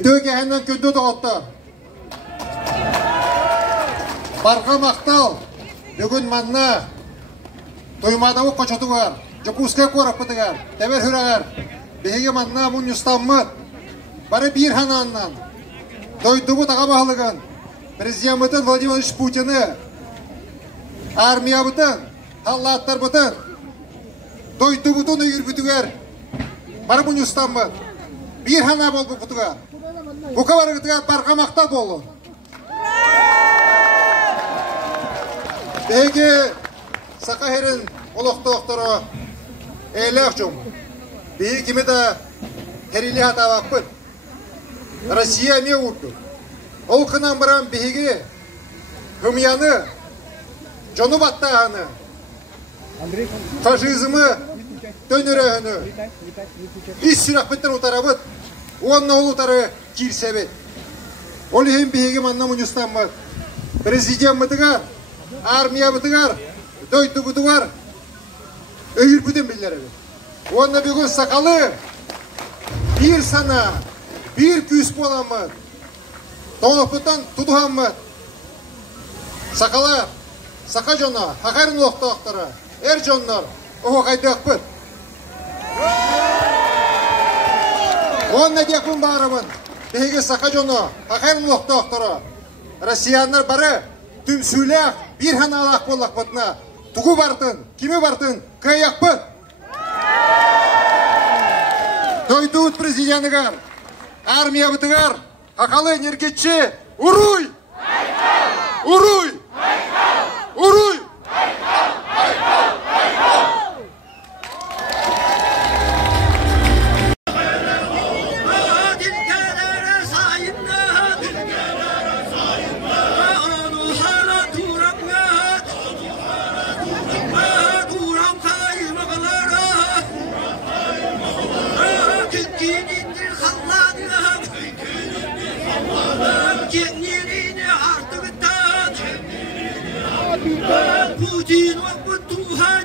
Өтөй кәһәннән көндө тоғытты. Барға мақтал, бүгін манна, тоймадағы қочатуғар, жүкуске қорып бұтығар, тәбір хүрағар, бейге манна мұн ұстаммыд, бары бір хананнан, дойдығы таға бағылыған, президенті Владимир Ильич Путин'ы, армия бұтын, халлаттар бұтын, дойды бұтын үйір бұтығар, бары мұн ұстаммыд, бір хана бол бұтығар, бұқа бары бұтығар барға мақтал болу. Беге сақа херін олықты-оқтыры әйләқ жом. Беге кеме да херілі хатавақ бұд. Россия ме ұрды. Ол қынан бұран беге хүмияны, жоны баттағаны, фашизмы төнірәхіні, ис сирақ біттір ұтара бұд. Онны ол ұтары кирсе бет. Ол ең беге манна мұныстан бұд. Президент мұтығар, армия бұтығар, дойды бұтығар, өйір бүтін білдері бет. Онны бүгін сақалы, бір сана, бір күс боламыд, тоңық бұттан тұдығамыд. Сақалар, сақа жона, хақарын оқты-оқтары, әр жонлар, оғы қайдақ бұд. Онны декун барымын, бейге сақа жона, хақарын оқты-оқтары, Россиянлар бары түм сөйләқ, бір хана алақ болақ бұтына, тұғы бартын, кеме бартын, қаяқ бұт. Дойды ұт президентігар, армия бұтығар, хақалы энергетші, ұруй! Ұруй! Ұруй! Putin, what would you have?